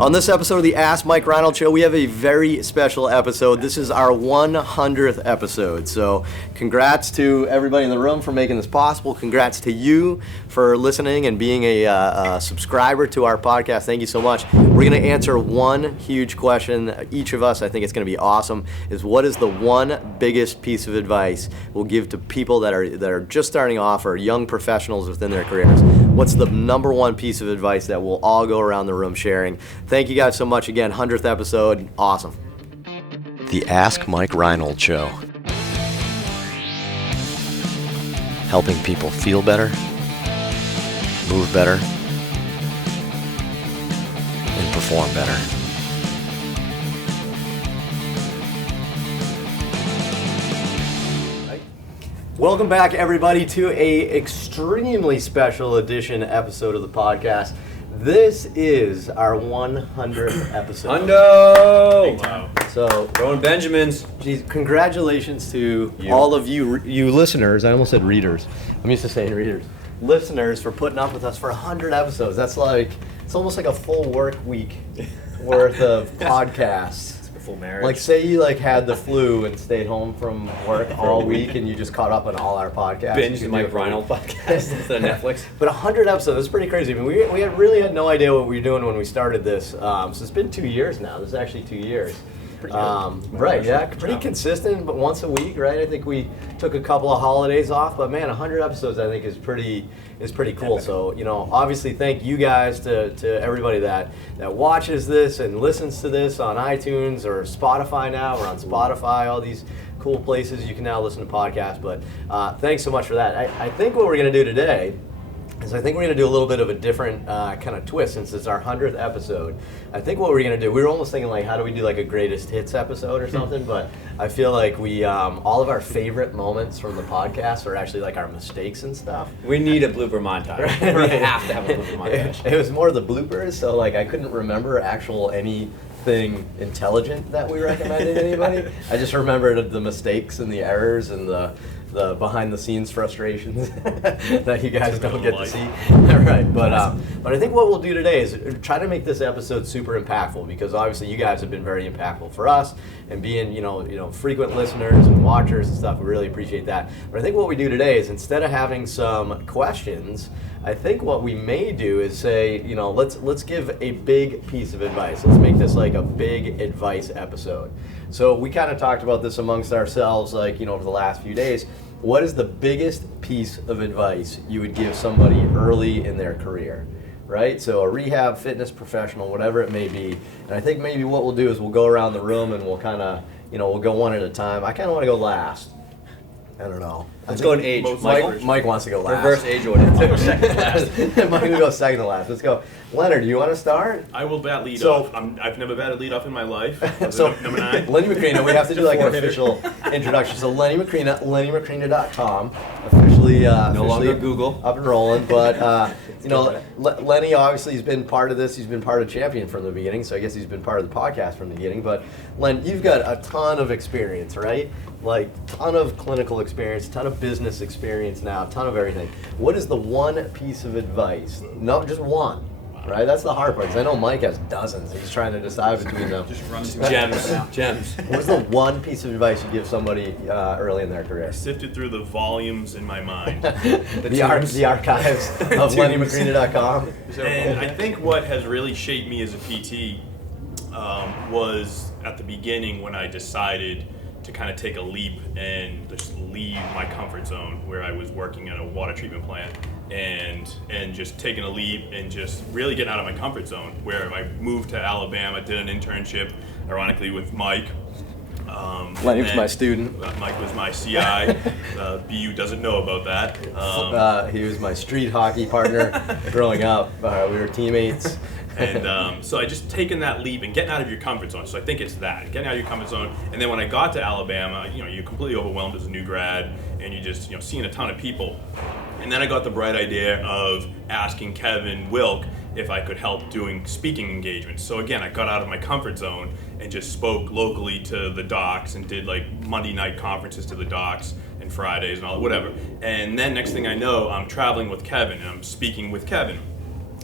On this episode of the Ask Mike Reinold Show, we have a very special episode. This is our 100th episode. So congrats to everybody in the room for making this possible. Congrats to you for listening and being a subscriber to our podcast. Thank you so much. We're going to answer one huge question. Each of us, I think it's going to be awesome, is what is the one biggest piece of advice we'll give to people that are just starting off or young professionals within their careers? What's the number one piece of advice that we'll all go around the room sharing? Thank you guys so much again. 100th episode. Awesome. The Ask Mike Reinold Show. Helping people feel better, move better, and perform better. Welcome back, everybody, to a extremely special edition episode of the podcast. This is our 100th episode. Hundo! Wow. So, Throwing Benjamins. Geez, congratulations to all of you listeners. I almost said readers. I'm used to saying readers. Listeners for putting up with us for 100 episodes. That's like, it's almost like a full work week worth of podcasts. Full marriage. Like, say you had the flu and stayed home from work all week and you just caught up on all our podcasts. Binge the Mike Reinold podcast instead of Netflix. But 100 episodes, that's pretty crazy. I mean, we really had no idea what we were doing when we started this. So it's been 2 years now. This is actually 2 years. Pretty good. Right, yeah, pretty consistent, but once a week, right? I think we took a couple of holidays off, but man, 100 episodes I think is pretty cool. Epic. So, obviously thank you guys to everybody that watches this and listens to this on iTunes or Spotify now. We're on Spotify, all these cool places you can now listen to podcasts, but thanks so much for that. I think what we're going to do today is I think we're going to do a little bit of a different kind of twist since it's our 100th episode. I think what we're going to do, we were almost thinking how do we do a greatest hits episode or something, but I feel like we, all of our favorite moments from the podcast are actually our mistakes and stuff. We need a blooper montage. Right. We have to have a blooper montage. It was more the bloopers, so I couldn't remember anything intelligent that we recommended to anybody. I just remembered the mistakes and the errors and the behind the scenes frustrations that you guys don't get to see. Right, but I think what we'll do today is try to make this episode super impactful, because obviously you guys have been very impactful for us, and being frequent listeners and watchers and stuff, we really appreciate that. But I think what we do today is, instead of having some questions, I think what we may do is say, let's give a big piece of advice. Let's make this a big advice episode. So we kind of talked about this amongst ourselves, over the last few days. What is the biggest piece of advice you would give somebody early in their career, right? So a rehab, fitness professional, whatever it may be. And I think maybe what we'll do is we'll go around the room and we'll kind of, we'll go one at a time. I kind of want to go last. I don't know. Let's go in age. Mike wants to go last. Reverse age order. Second to last. Mike will go second to last. Let's go. Leonard, do you want to start? I will bat lead off. I've never batted lead off in my life. So, number 9. Lenny Macrina, we have to do an official introduction. So Lenny Macrina, LennyMacrina.com, officially no longer Google, up and rolling. But Lenny obviously has been part of this. He's been part of Champion from the beginning, so I guess he's been part of the podcast from the beginning. But Len, you've got a ton of experience, right? Ton of clinical experience, ton of business experience now, ton of everything. What is the one piece of advice? No, just one. Right, that's the hard part, because I know Mike has dozens. He's trying to decide between them. Just run Gems. What's the one piece of advice you give somebody early in their career? I sifted through the volumes in my mind. the archives of LennyMacrina.com. And I think what has really shaped me as a PT was at the beginning when I decided to kind of take a leap and just leave my comfort zone, where I was working at a water treatment plant, and just taking a leap and just really getting out of my comfort zone, where I moved to Alabama, did an internship, ironically, with Mike. Lenny was my student. Mike was my CI. BU doesn't know about that. He was my street hockey partner growing up. We were teammates. And so I just taken that leap and getting out of your comfort zone. So I think it's that, getting out of your comfort zone. And then when I got to Alabama, you're completely overwhelmed as a new grad, and you just, seeing a ton of people. And then I got the bright idea of asking Kevin Wilk if I could help doing speaking engagements. So again, I got out of my comfort zone and just spoke locally to the docs and did Monday night conferences to the docs and Fridays and all whatever. And then next thing I know, I'm traveling with Kevin and I'm speaking with Kevin.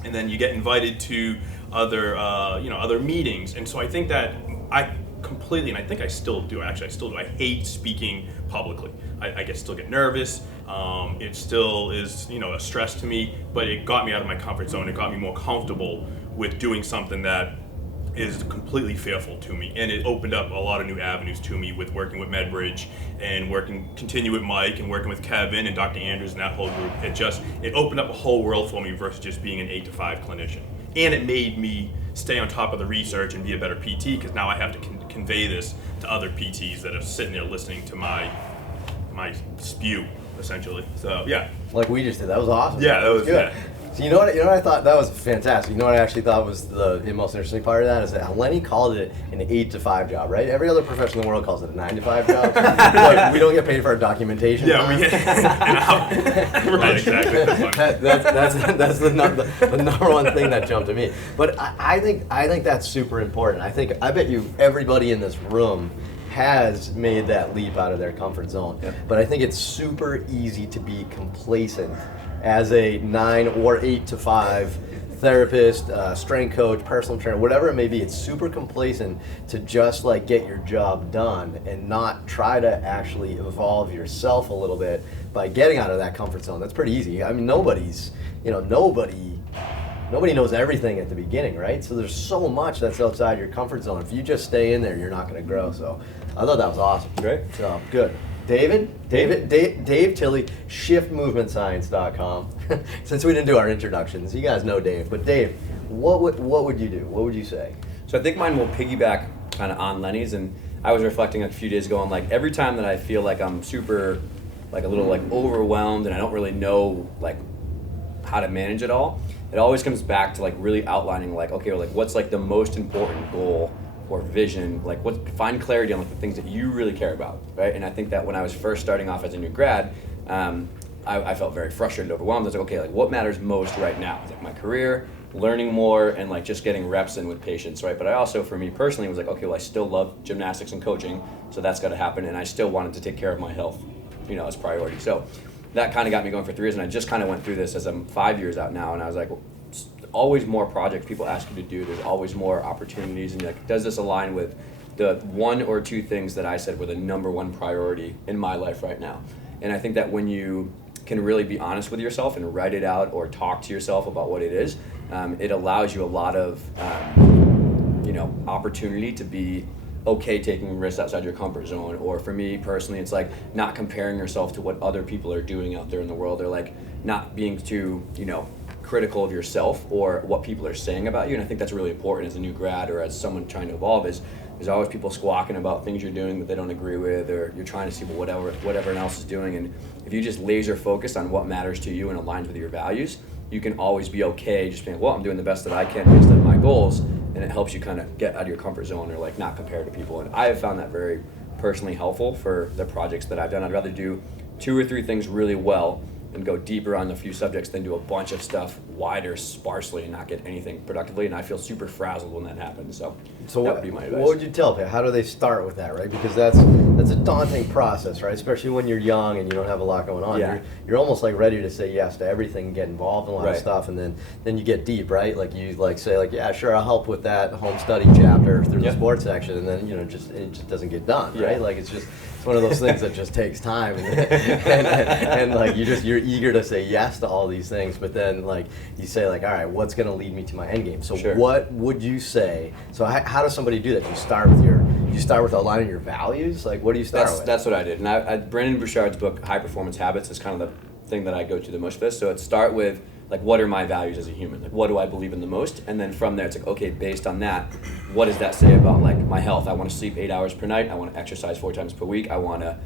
And then you get invited to other meetings. And so I think that I completely, and I think I still do. Actually, I still do. I hate speaking publicly. I still get nervous. It still is, a stress to me. But it got me out of my comfort zone. It got me more comfortable with doing something that is completely fearful to me, and it opened up a lot of new avenues to me with working with MedBridge and continue with Mike and working with Kevin and Dr. Andrews and that whole group. It opened up a whole world for me versus just being an 8 to 5 clinician. And it made me stay on top of the research and be a better PT, because now I have to convey this to other PTs that are sitting there listening to my spew, essentially. So yeah. Like we just did. That was awesome. Yeah, that was good. yeah. So you know what I thought? That was fantastic. You know what I actually thought was the most interesting part of that is that Lenny called it an 8 to 5 job, right? Every other profession in the world calls it a 9 to 5 job. Like, we don't get paid for our documentation. Yeah, we get right, exactly. That's the number one thing that jumped to me. But I think that's super important. I bet you everybody in this room has made that leap out of their comfort zone. Yep. But I think it's super easy to be complacent as a 9 or 8 to 5 therapist, strength coach, personal trainer, whatever it may be. It's super complacent to just like get your job done and not try to actually evolve yourself a little bit by getting out of that comfort zone. That's pretty easy. I mean, nobody knows everything at the beginning, right? So there's so much that's outside your comfort zone. If you just stay in there, you're not going to grow. So I thought that was awesome. Great. So good. Dave Tilley, shiftmovementscience.com. Since we didn't do our introductions, you guys know Dave. But Dave, what would you do? What would you say? So I think mine will piggyback kind of on Lenny's, and I was reflecting a few days ago on like every time that I feel like I'm super, like a little like overwhelmed and I don't really know like how to manage it all, it always comes back to like really outlining like, okay, like what's like the most important goal or vision, like find clarity on like the things that you really care about, right? And I think that when I was first starting off as a new grad, I felt very frustrated, overwhelmed. I was like, okay, like what matters most right now? It's like my career, learning more, and like just getting reps in with patients, right? But I also, for me personally, was like, okay, well, I still love gymnastics and coaching, so that's got to happen, and I still wanted to take care of my health, as priority. So that kind of got me going for 3 years, and I just kind of went through this as I'm 5 years out now, and I was like, always more projects people ask you to do. There's always more opportunities, and you're like, does this align with the 1 or 2 things that I said were the number 1 priority in my life right now? And I think that when you can really be honest with yourself and write it out or talk to yourself about what it is, it allows you a lot of opportunity to be okay taking risks outside your comfort zone. Or for me personally, it's like not comparing yourself to what other people are doing out there in the world, or like not being too critical of yourself or what people are saying about you. And I think that's really important as a new grad or as someone trying to evolve, is there's always people squawking about things you're doing that they don't agree with, or you're trying to see what everyone else is doing. And if you just laser focus on what matters to you and aligns with your values, you can always be okay just being, well, I'm doing the best that I can based on my goals, and it helps you kind of get out of your comfort zone or like not compare to people. And I have found that very personally helpful for the projects that I've done. I'd rather do 2 or 3 things really well and go deeper on a few subjects than do a bunch of stuff wider, sparsely, and not get anything productively. And I feel super frazzled when that happens. So that would be my advice. What would you tell people? How do they start with that, right? Because that's a daunting process, right? Especially when you're young and you don't have a lot going on. Yeah. You're almost like ready to say yes to everything and get involved in a lot of Right. stuff, and then you get deep, right? Like you say like, yeah, sure, I'll help with that home study chapter through the Yep. sports section, and then it just doesn't get done, Yeah. right? Like it's one of those things that just takes time, and like you're eager to say yes to all these things, but then like you say like, all right, what's going to lead me to my end game? So Sure. what would you say? So how does somebody do that? Do you start with aligning your values? Like what do you start with? That's what I did. And Brandon Bouchard's book, High Performance Habits, is kind of the thing that I go to the most for this. So it start with like, what are my values as a human? Like, what do I believe in the most? And then from there, it's like, okay, based on that, what does that say about like my health? I want to sleep 8 hours per night. I want to exercise 4 times per week. I want to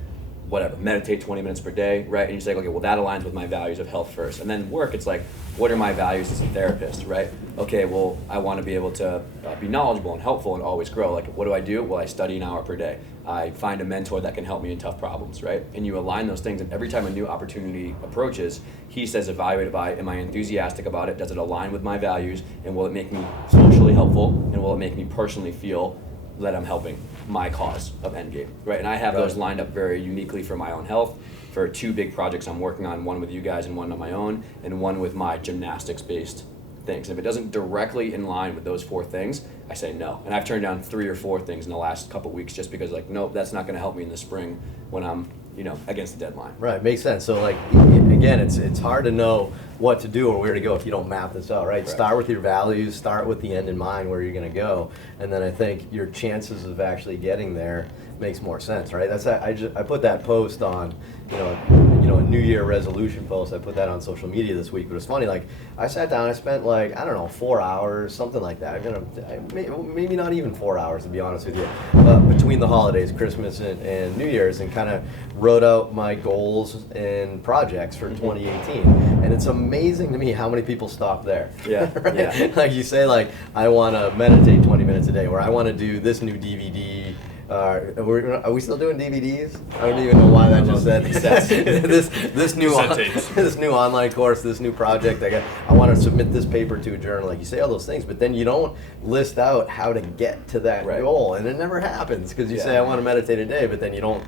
meditate 20 minutes per day, right? And you say, okay, well, that aligns with my values of health first. And then work, it's like, what are my values as a therapist, right? Okay, well, I want to be able to be knowledgeable and helpful and always grow. Like, what do? Well, I study an hour per day. I find a mentor that can help me in tough problems, right? And you align those things, and every time a new opportunity approaches, he says, evaluate it by, am I enthusiastic about it? Does it align with my values? And will it make me socially helpful? And will it make me personally feel that I'm helping my cause of endgame, right? And I have those lined up very uniquely for my own health, for 2 big projects I'm working on, one with you guys and one on my own, and one with my gymnastics-based things. If it doesn't directly in line with those 4 things, I say no. And I've turned down 3 or 4 things in the last couple of weeks just because like, nope, that's not going to help me in the spring when I'm, against the deadline. Right, makes sense. So like, again, it's hard to know what to do or where to go if you don't map this out, right? Start with your values, start with the end in mind where you're going to go, and then I think your chances of actually getting there makes more sense, right? I put that post on, a New Year resolution post. I put that on social media this week, but it's funny. Like I sat down, I spent 4 hours, something like that. Maybe not even 4 hours to be honest with you, between the holidays, Christmas and New Year's, and kind of wrote out my goals and projects for 2018. And it's amazing to me how many people stop there. Yeah, right? yeah. Like you say, like I want to meditate 20 minutes a day, or I want to do this new DVD. Are we still doing DVDs? I don't even know why that just said this new this new online course, this new project. I want to submit this paper to a journal. Like you say all those things, but then you don't list out how to get to that goal, and it never happens because you say I want to meditate a day, but then you don't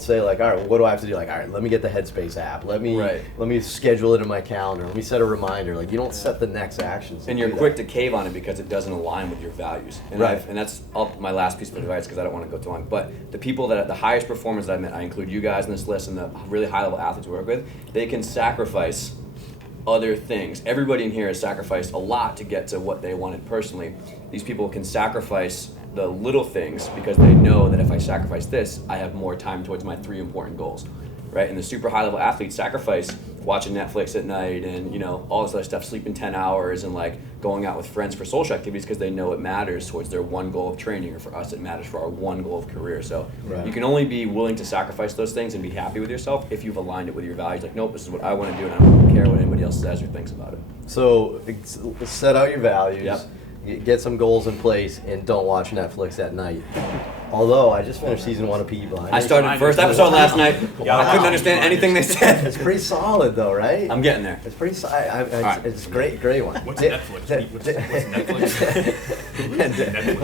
say like, all right, what do I have to do? Like, all right, let me get the Headspace app. Let me schedule it in my calendar. Let me set a reminder. Like you don't set the next actions. And you're quick to cave on it because it doesn't align with your values. And and that's my last piece of advice because I don't want to go too long. But the people that are the highest performers that I met, I include you guys in this list and the really high level athletes we work with, they can sacrifice other things. Everybody in here has sacrificed a lot to get to what they wanted personally. These people can sacrifice the little things because they know that if I sacrifice this, I have more time towards my 3 important goals. Right? And the super high level athletes sacrifice watching Netflix at night and all this other stuff, sleeping 10 hours and like going out with friends for social activities because they know it matters towards their one goal of training, or for us it matters for our one goal of career. So you can only be willing to sacrifice those things and be happy with yourself if you've aligned it with your values. Like, nope, this is what I want to do and I don't care what anybody else says or thinks about it. So set out your values, get some goals in place, and don't watch Netflix at night. Although I just finished season 1 of Peaky Blinders. I started first episode last night. I couldn't understand anything they said. It's pretty solid though, right? I'm getting there. It's pretty solid. It's great one. What's Netflix? What's Netflix?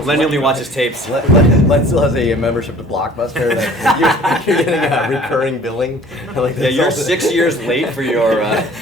Lenny only watches tapes. Len still has a membership to Blockbuster. That you're getting recurring billing. Like you're 6 years late for your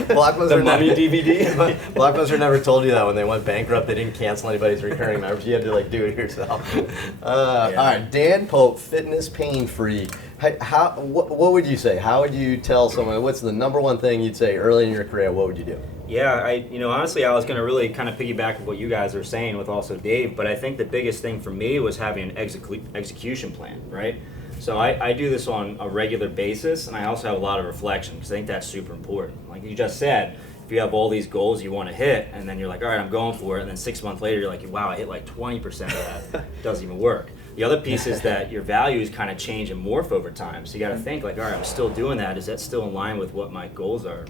Blockbuster the Mummy DVD. Blockbuster never told you that when they went bankrupt. They didn't cancel anybody's recurring membership. You had to do it yourself. All right. Dan Pope, fitness pain free. What would you say? How would you tell someone? What's the number one thing you'd say early in your career? What would you do? Yeah, honestly, I was going to really kind of piggyback with what you guys are saying with also Dave, but I think the biggest thing for me was having an execution plan, right? So I do this on a regular basis, and I also have a lot of reflection because I think that's super important. Like you just said, if you have all these goals you want to hit, and then you're like, all right, I'm going for it, and then 6 months later, you're like, wow, I hit like 20% of that. Doesn't even work. The other piece is that your values kind of change and morph over time. So you got to think like, all right, I'm still doing that. Is that still in line with what my goals are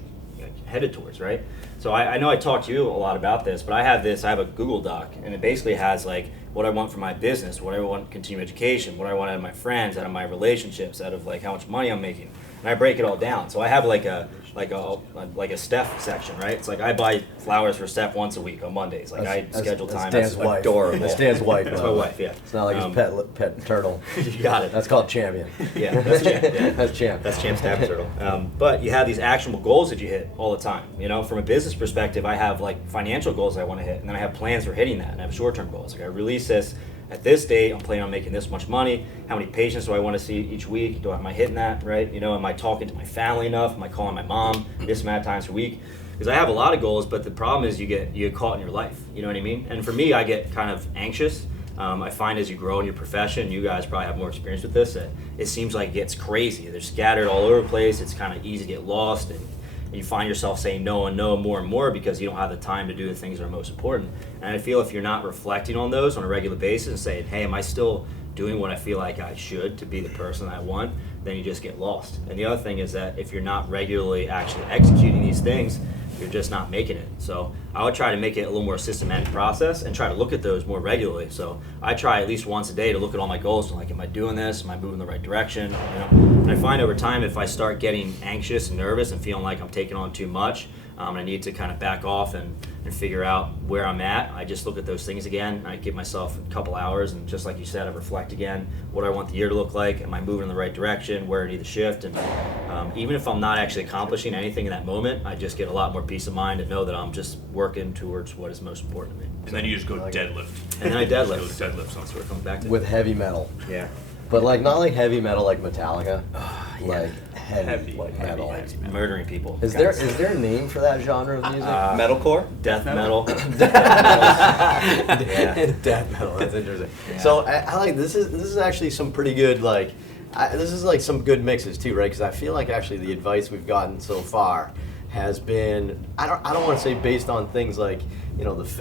headed towards, right? So I know I talked to you a lot about this, but I have a Google Doc, and it basically has like what I want for my business, what I want continuing education, what I want out of my friends, out of my relationships, out of like how much money I'm making, and I break it all down. So I have like a Steph section, right? It's like I buy flowers for Steph once a week on Mondays. Like I schedule time. That's Dan's wife. Adorable. That's Dan's wife. That's my wife. Yeah. It's not like his pet turtle. You got it. That's called Champion. Yeah, that's Champ. Yeah. That's Champ. That's Champ's Tab Turtle. But you have these actionable goals that you hit all the time. From a business perspective, I have like financial goals I want to hit, and then I have plans for hitting that, and I have short-term goals. Like I release this at this date, I'm planning on making this much money. How many patients do I want to see each week? Am I hitting that, right? Am I talking to my family enough? Am I calling my mom this amount of times a week? Because I have a lot of goals, but the problem is you get caught in your life. You know what I mean? And for me, I get kind of anxious. I find as you grow in your profession, you guys probably have more experience with this, that it seems like it gets crazy. They're scattered all over the place. It's kind of easy to get lost, and you find yourself saying no and no more and more because you don't have the time to do the things that are most important. And I feel if you're not reflecting on those on a regular basis and saying, hey, am I still doing what I feel like I should to be the person I want, then you just get lost. And the other thing is that if you're not regularly actually executing these things, you're just not making it. So I would try to make it a little more systematic process and try to look at those more regularly. So I try at least once a day to look at all my goals and like, am I doing this? Am I moving in the right direction? And I find over time, if I start getting anxious and nervous and feeling like I'm taking on too much, I need to kind of back off and and figure out where I'm at, I just look at those things again. I give myself a couple hours, and just like you said, I reflect again what I want the year to look like. Am I moving in the right direction? Where I need to shift? And even if I'm not actually accomplishing anything in that moment, I just get a lot more peace of mind to know that I'm just working towards what is most important to me. And then you just go deadlift. And then I deadlift. Go deadlift. That's where it comes back to. With heavy metal. Yeah. But like not like heavy metal like Metallica, like heavy metal. Murdering people. Is there a name for that genre of music? Metalcore? Death metal? Yeah. Death metal. That's interesting. Yeah. So I like this is actually some pretty good this is like some good mixes too, right? Because I feel like actually the advice we've gotten so far has been I don't want to say based on things like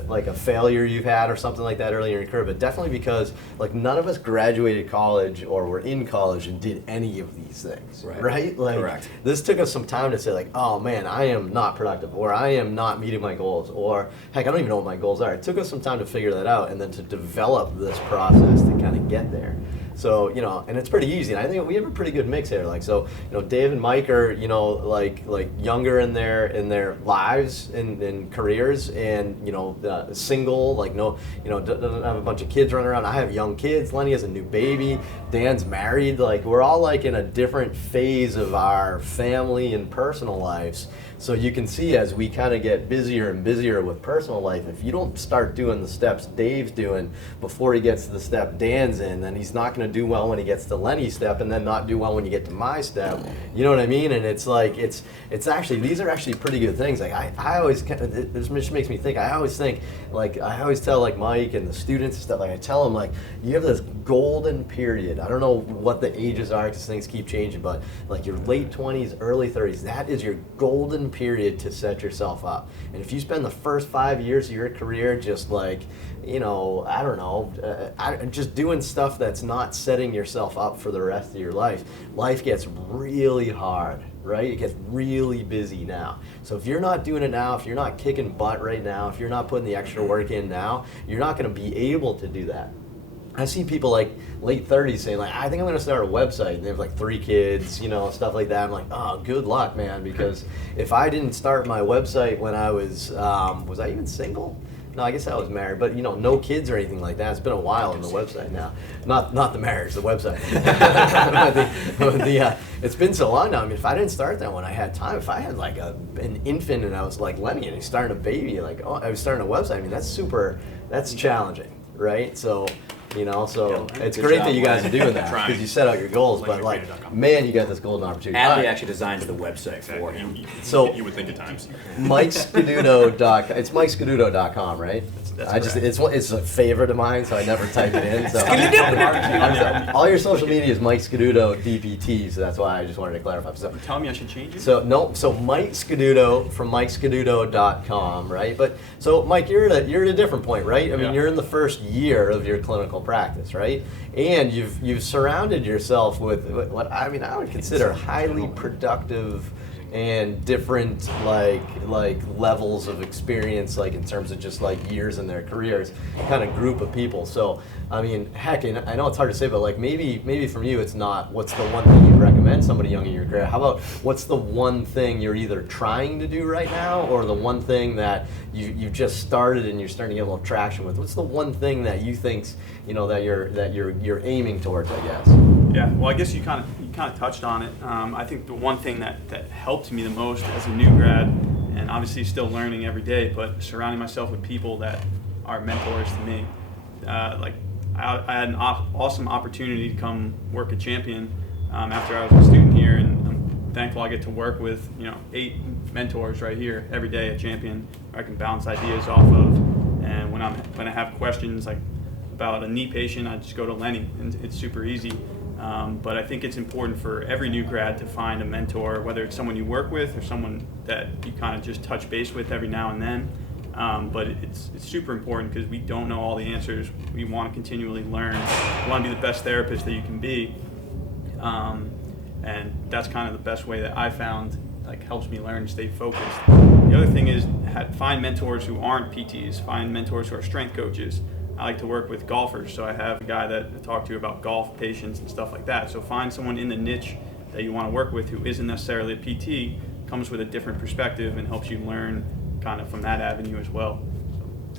like a failure you've had or something like that earlier in your career, but definitely because like none of us graduated college or were in college and did any of these things, right? Like Correct. this took us some time to say like, oh man, I am not productive, or I am not meeting my goals, or heck, I don't even know what my goals are. It took us some time to figure that out and then to develop this process to kind of get there. So, and it's pretty easy. And I think we have a pretty good mix here. Like, so, Dave and Mike are, like younger in their lives and careers, and, single, like doesn't have a bunch of kids running around. I have young kids. Lenny has a new baby. Dan's married. Like, we're all like in a different phase of our family and personal lives. So you can see as we kind of get busier and busier with personal life, if you don't start doing the steps Dave's doing before he gets to the step Dan's in, then he's not going to do well when he gets to Lenny's step, and then not do well when you get to my step. You know what I mean? And it's like, it's actually, these are actually pretty good things. Like I always, this just makes me think, I always tell like Mike and the students and stuff, like I tell them like, you have this golden period. I don't know what the ages are because things keep changing, but like your late 20s, early 30s, that is your golden period to set yourself up. And if you spend the first 5 years of your career just like, I don't know, just doing stuff that's not setting yourself up for the rest of your life, life gets really hard, right? It gets really busy now. So if you're not doing it now, if you're not kicking butt right now, if you're not putting the extra work in now, you're not going to be able to do that. I see people like late 30s saying like, I think I'm going to start a website, and they have like 3 kids, stuff like that. I'm like, oh, good luck, man, because if I didn't start my website when I was I even single? No, I guess I was married, but no kids or anything like that. It's been a while on the website now. Not the marriage, the website. It's been so long now. I mean, if I didn't start that when I had time, if I had like an infant and I was like Lenny and he's starting a baby, like I was starting a website. I mean, that's challenging, right? So. It's great that you guys are doing that because you set out your goals, but like, man, you got this golden opportunity. Adley actually designed the website for him. So you would think at times. MikeScaduto.com. It's MikeScaduto.com, right? That's It's a favorite of mine, so I never type it in. So all your social media is Mike Scaduto DPT, so that's why I just wanted to clarify. So You're telling me I should change it? So Mike Scaduto from MikeScaduto.com, right? But so Mike, you're at a different point, right? I mean, you're in the first year of your clinical practice, right? And you've surrounded yourself with what I would consider highly productive and different like levels of experience, like in terms of just like years in their careers, kind of group of people. So I mean, heck, and I know it's hard to say, but like maybe from you it's not what's the one thing you'd recommend somebody young in your career. How about what's the one thing you're either trying to do right now, or the one thing that you've just started and you're starting to get a little traction with? What's the one thing that you think's that you're aiming towards, I guess? Yeah, well, I guess you kind of touched on it. I think the one thing that helped me the most as a new grad, and obviously still learning every day, but surrounding myself with people that are mentors to me. I had an awesome opportunity to come work at Champion after I was a student here, and I'm thankful I get to work with 8 mentors right here every day at Champion where I can bounce ideas off of. And when I have questions like about a knee patient, I just go to Lenny, and it's super easy. But I think it's important for every new grad to find a mentor, whether it's someone you work with or someone that you kind of just touch base with every now and then. But it's super important because we don't know all the answers. We want to continually learn. You want to be the best therapist that you can be. And that's kind of the best way that I found helps me learn and stay focused. The other thing is find mentors who aren't PTs. Find mentors who are strength coaches. I like to work with golfers, so I have a guy that I talk to about golf patients and stuff like that. So find someone in the niche that you want to work with who isn't necessarily a PT, comes with a different perspective and helps you learn kind of from that avenue as well.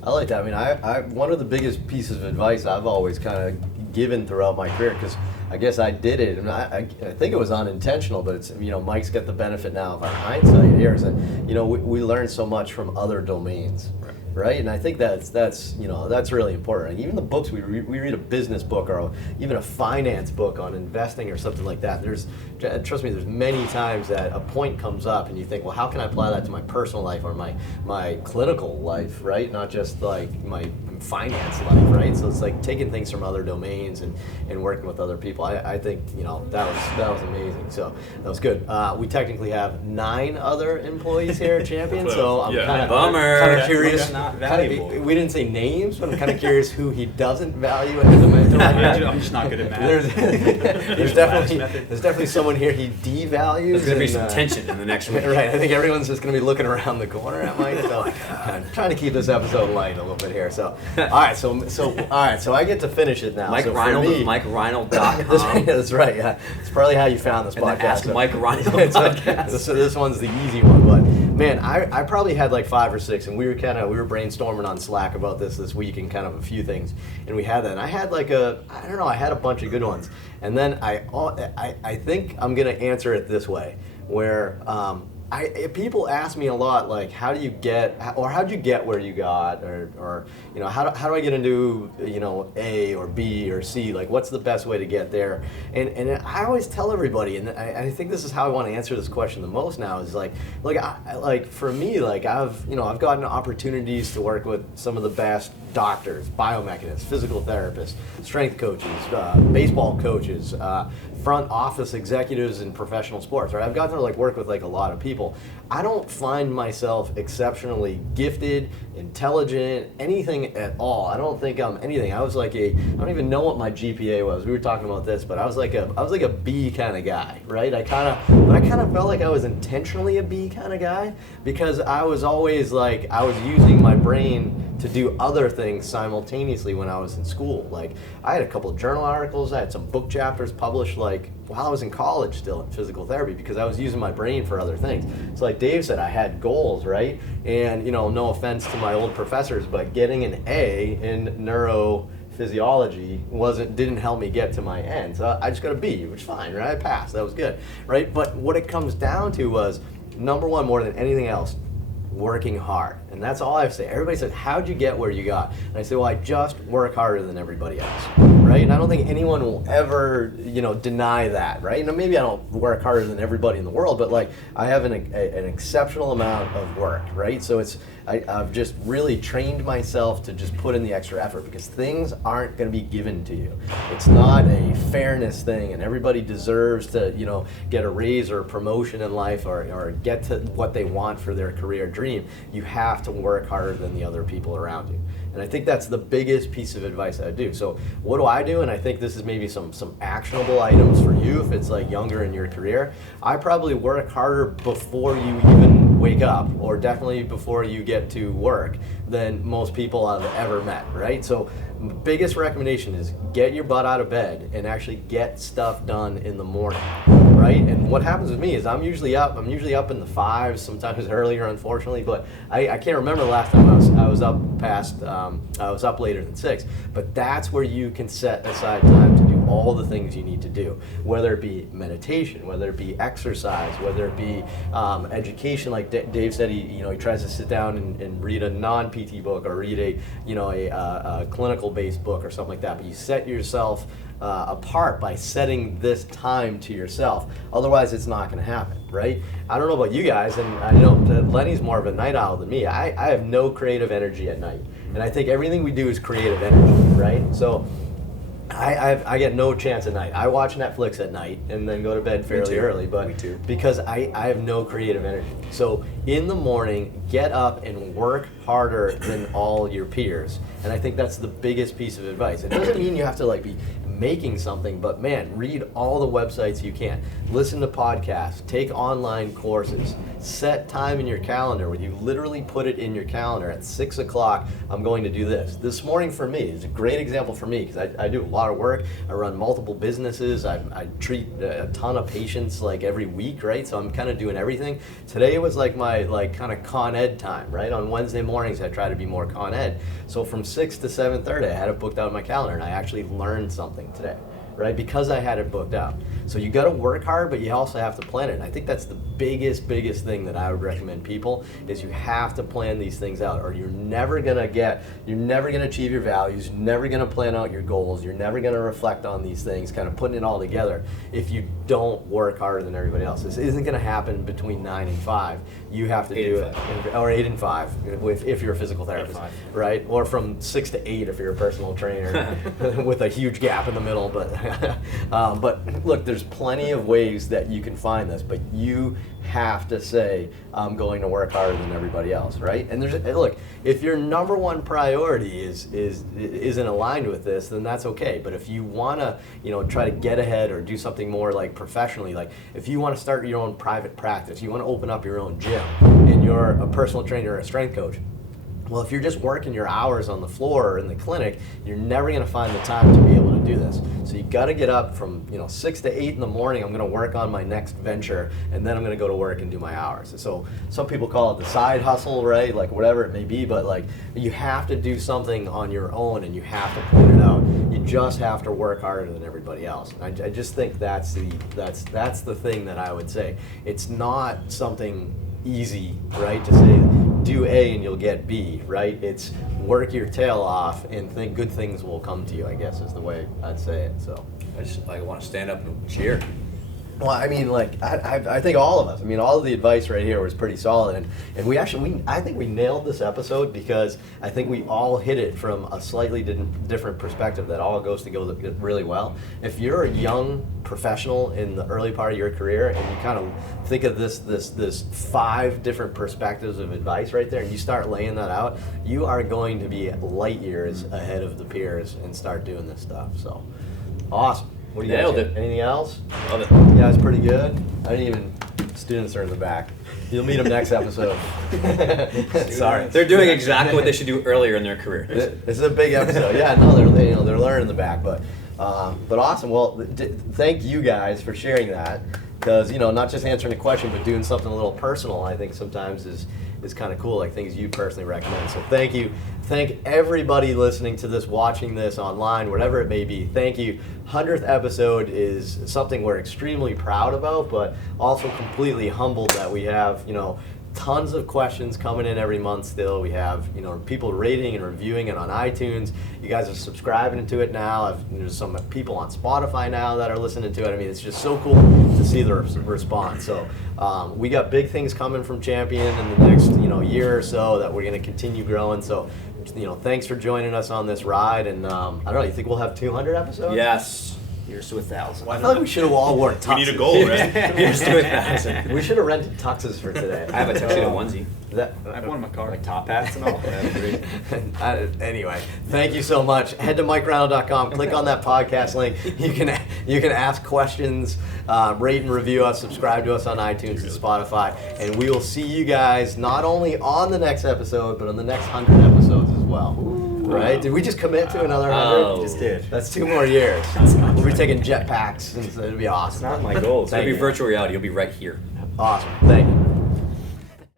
I like that. I mean, I one of the biggest pieces of advice I've always kind of given throughout my career, because I guess I did it, and I think it was unintentional, but it's, Mike's got the benefit now of our hindsight here, is that, we learn so much from other domains. Right, and I think that's really important. Even the books we read a business book or even a finance book on investing or something like that. Trust me, there's many times that a point comes up and you think, well, how can I apply that to my personal life or my clinical life, right? Not just like my finance life, right? So it's like taking things from other domains and working with other people. I think that was amazing. So that was good. We technically have 9 other employees here at Champion, so I'm kind of curious. Not valuable. We didn't say names, but I'm kind of curious who he doesn't value as a mentor. I'm just not good at math. There's definitely someone here he devalues. There's going to be some tension in the next week. Right, I think everyone's just going to be looking around the corner at Mike. So I'm trying to keep this episode light a little bit here. So all right, so I get to finish it now. Mike so Reinold me, of MikeReinold.com. That's right. Yeah, it's probably how you found this And podcast. the Ask So- Mike Reinold podcast. So this one's the easy one, but man, I probably had like 5 or 6, and we were brainstorming on Slack about this week and kind of a few things, and we had that. And I had I had a bunch of good ones, and then I think I'm gonna answer it this way, where people ask me a lot, like, how'd you get where you got, or how do I get into A or B or C, like what's the best way to get there? And I always tell everybody, and I think this is how I want to answer this question the most now, is like for me, like I've gotten opportunities to work with some of the best doctors, biomechanists, physical therapists, strength coaches, baseball coaches, front office executives in professional sports, right? I've gotten to work with a lot of people. I don't find myself exceptionally gifted, intelligent, anything at all. I don't think I'm anything. I was I don't even know what my GPA was. We were talking about this, but I was like a B kind of guy, right? I kind of felt like I was intentionally a B kind of guy, because I was always I was using my brain to do other things simultaneously when I was in school. I had a couple of journal articles, I had some book chapters published while I was in college still in physical therapy, because I was using my brain for other things. So like Dave said, I had goals, right? And no offense to my old professors, but getting an A in neurophysiology didn't help me get to my end. So I just got a B, which is fine, right? I passed, that was good, right? But what it comes down to was, number one, more than anything else, working hard. And that's all I have to say. Everybody says, how'd you get where you got? And I say, well, I just work harder than everybody else, right? And I don't think anyone will ever, deny that, right? Maybe I don't work harder than everybody in the world, but I have an exceptional amount of work, right? So I've just really trained myself to just put in the extra effort, because things aren't going to be given to you. It's not a fairness thing, and everybody deserves to, get a raise or a promotion in life, or get to what they want for their career dream. You have to work harder than the other people around you. And I think that's the biggest piece of advice I do. So what do I do? And I think this is maybe some actionable items for you if it's younger in your career. I probably work harder before you even wake up, or definitely before you get to work, than most people I've ever met, right? So biggest recommendation is get your butt out of bed and actually get stuff done in the morning, right? And what happens with me is I'm usually up in the 5s, sometimes earlier, unfortunately, but I can't remember the last time I was up later than 6. But that's where you can set aside time to do all the things you need to do, whether it be meditation, whether it be exercise, whether it be education. Like Dave said, he tries to sit down and read a non-PT book, or read a clinical-based book or something like that. But you set yourself apart by setting this time to yourself. Otherwise, it's not going to happen, right? I don't know about you guys, and I know Lenny's more of a night owl than me. I have no creative energy at night, and I think everything we do is creative energy, right? So I get no chance at night. I watch Netflix at night and then go to bed fairly early, but Me too. because I have no creative energy. So in the morning, get up and work harder than all your peers. And I think that's the biggest piece of advice. It doesn't mean you have to be making something, but man, read all the websites you can. Listen to podcasts, take online courses, set time in your calendar where you literally put it in your calendar at 6 o'clock, I'm going to do this. This morning for me is a great example for me because I do a lot of work. I run multiple businesses. I treat a ton of patients like every week, right? So I'm kind of doing everything. Today was like my kind of Con Ed time, right? On Wednesday mornings I try to be more Con Ed. So from 6 to 7:30 I had it booked out in my calendar and I actually learned something today, right? Because I had it booked out. So you got to work hard, but you also have to plan it. And I think that's the biggest thing that I would recommend people is you have to plan these things out, or you're never gonna achieve your values, you're never gonna plan out your goals, you're never gonna reflect on these things, kind of putting it all together if you don't work harder than everybody else. This isn't gonna happen between 9 and 5. You have to do it, or 8 and 5 if you're a physical therapist, right? Or from 6 to 8 if you're a personal trainer with a huge gap in the middle. But look, there's plenty of ways that you can find this, but you have to say, I'm going to work harder than everybody else, right? And look, if your number one priority isn't aligned with this, then that's okay. But if you want to, try to get ahead or do something more like professionally, like if you want to start your own private practice, you want to open up your own gym, and you're a personal trainer or a strength coach, well, if you're just working your hours on the floor or in the clinic, you're never going to find the time to be able to do this. So you got to get up from 6 to 8 in the morning. I'm going to work on my next venture, and then I'm going to go to work and do my hours. So some people call it the side hustle, right? Like whatever it may be, but like you have to do something on your own, and you have to plan it out. You just have to work harder than everybody else. And I just think that's the thing that I would say. It's not something easy, right, to say do A and you'll get B, right? It's work your tail off and think good things will come to you, I guess is the way I'd say it. So I just want to stand up and cheer. Well, I mean, like I think all of us. I mean, all of the advice right here was pretty solid, and I think we nailed this episode because I think we all hit it from a slightly different perspective that all goes to go really well. If you're a young professional in the early part of your career and you kind of think of this 5 different perspectives of advice right there, and you start laying that out, you are going to be light years ahead of the peers and start doing this stuff. So, awesome. What do you Nailed guys it. Anything else? Love it. Yeah, it's pretty good. Students are in the back. You'll meet them next episode. Sorry. They're doing exactly what they should do earlier in their career. This is a big episode. Yeah, no, they're learning in the back, but awesome. Well, thank you guys for sharing that, because not just answering a question, but doing something a little personal, I think sometimes is kind of cool, like things you personally recommend. So thank you. Thank everybody listening to this, watching this online, whatever it may be. Thank you. 100th episode is something we're extremely proud about, but also completely humbled that we have, tons of questions coming in every month still. We have, people rating and reviewing it on iTunes. You guys are subscribing to it now. There's some people on Spotify now that are listening to it. I mean, it's just so cool to see the response. So we got big things coming from Champion in the next, year or so that we're going to continue growing. So, thanks for joining us on this ride. And I don't know, you think we'll have 200 episodes? Yes. Here's to 1,000. I feel like we should have all worn tuxes. We need a goal, right? Here's to 1,000. We should have rented tuxes for today. I have a tuxedo onesie. I have one in my car. Like top hats and all. Anyway, thank you so much. Head to MikeReinold.com. Click on that podcast link. You can ask questions, rate and review us, subscribe to us on iTunes and Spotify, and we will see you guys not only on the next episode, but on the next 100 episodes as well. Right? Did we just commit to another 100? Oh. Just did. That's 2 more years. We'll be taking jetpacks, and it'll be awesome. Not my goal. It's going to be virtual reality. You'll be right here. Awesome. Thank you.